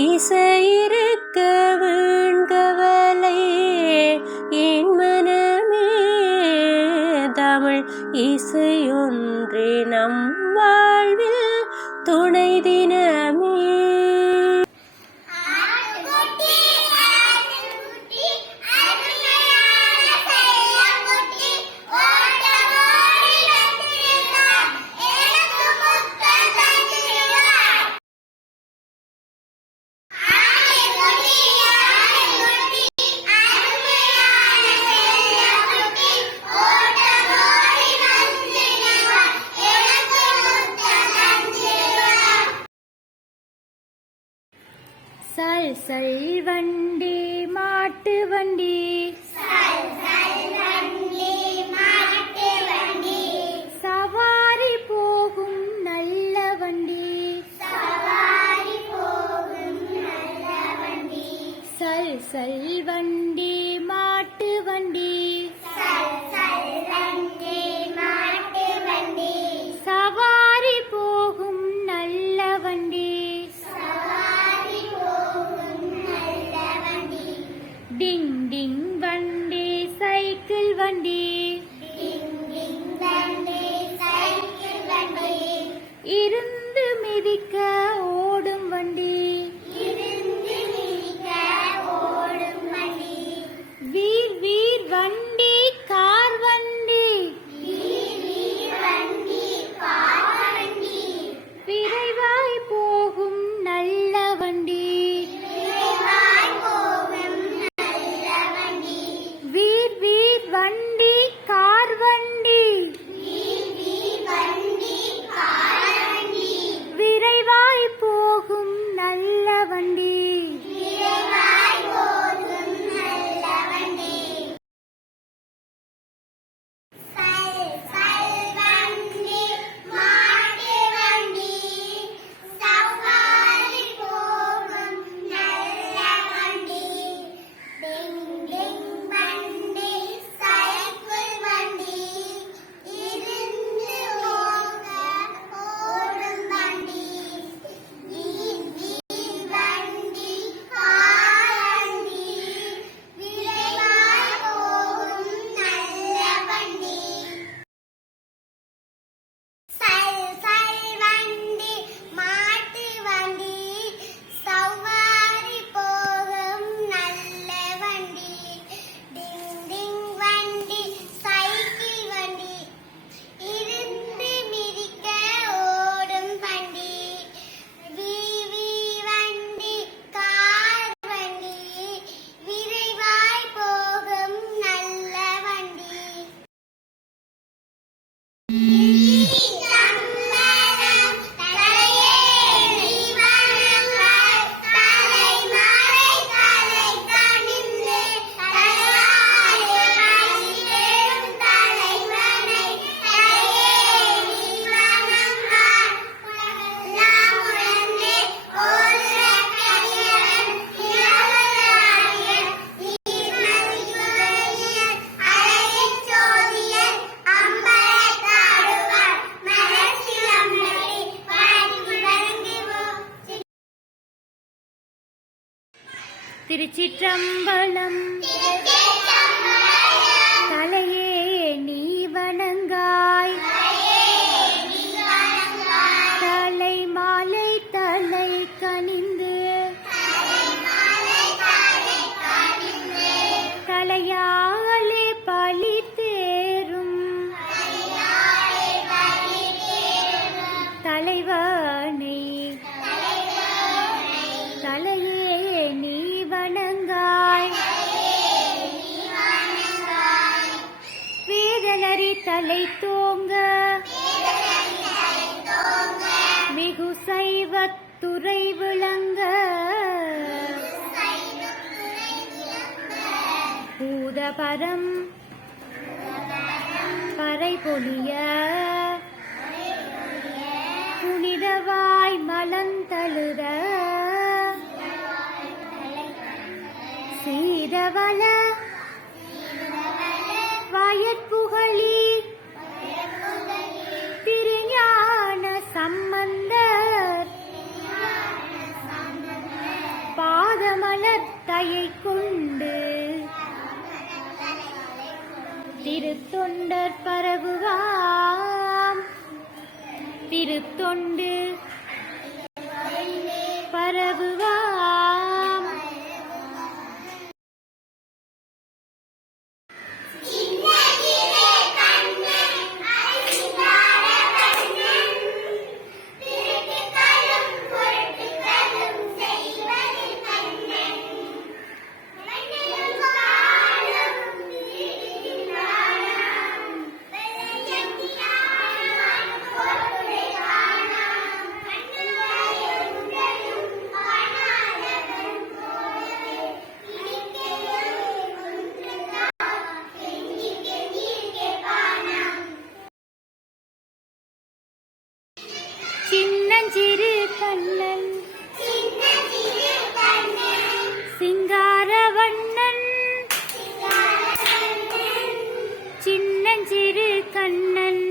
இசையிருக்க வீண்கவலை என் மனமே தமிழ் இசையொன்றே நம் வாழ்வில் துணை தினமே. சல் சல் வண்டி மாட்டு வண்டி சவாரி போகும் நல்ல வண்டி சல் சல் வண்டி மாட்டு வண்டி சவாரி போகும் நல்ல வண்டி டிங் டிங் வண்டி சைக்கிள் வண்டி இருந்து மிதிக்க ஓடும் வண்டி வீர் வீர் வண்டி கார் வண்டி விரைவாய் போகும் நல்ல வண்டி வீர் வீர் வண்டி கார் வண்டி விரைவாய் போகும் நல்ல வண்டி. திருச்சிற்றம்பலம். தலையே நீ வணங்காய் தலை மாலை தலை கனிந்து தலையாலே பழி தேரும் தலைவனை தலையே நீ வணங்காய் வேதனரி தலை தோங்க மிகு சைவத்துறை விளங்க பூதபரம் பறை பொழிய புனிதவாய் மலந்தழுத சீதவள வயற்புகழி திருஞான சம்பந்தர் தாரமலர் தயை கொண்டு திருத்தொண்டர் பரவுவாம் திருத்தொண்டு பரவுவாம். சின்னஞ்சிறு கண்ணன் சிங்காரவண்ணன் சின்னஞ்சிறு கண்ணன்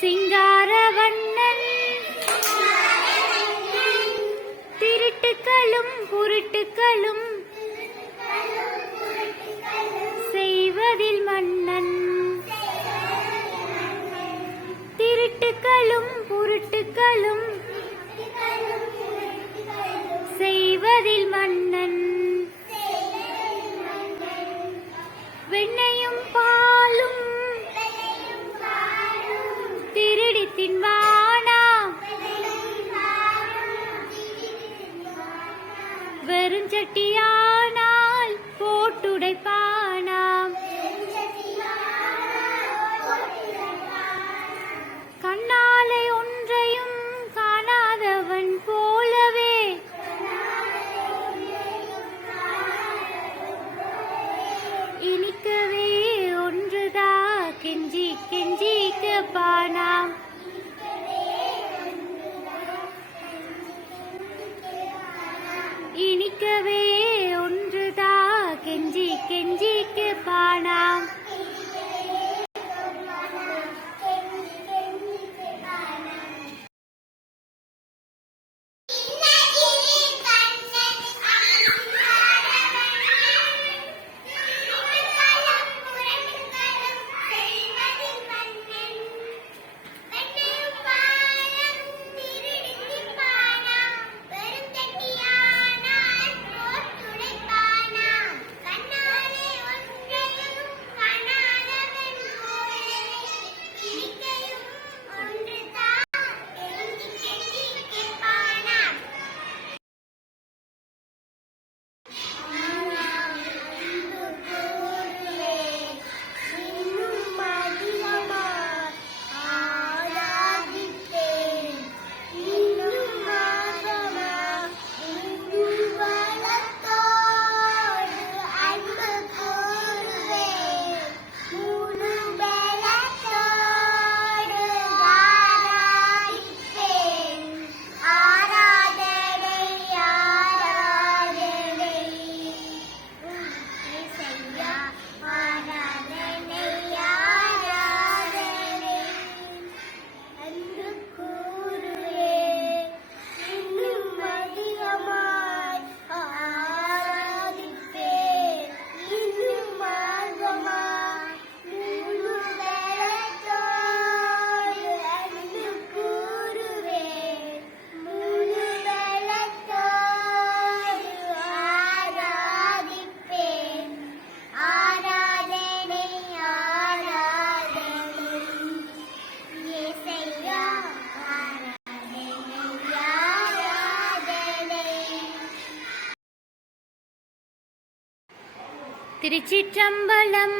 சிங்காரவண்ணன் திருட்டுக்களும் குருட்டுக்களும் செய்வதில் மன்னன் திருட்டுக்களும் பொருட்டுக்களும் செய்வதில் மன்னன் வெண்ணையும் பாலும் திருடி தின்பானா வெறுஞ்சட்டியானால் போட்டுடைப்பானாம் கண்ணாலை ஒன்றையும் காணாதவன் போலவே இனிக்கவே ஒன்றுதா கெஞ்சி கெஞ்சி கேட்பானாம் இனிக்கவே ஒன்றுதா கெஞ்சி கெஞ்சி கேட்பானாம். திருச்சிற்றம்பலம்.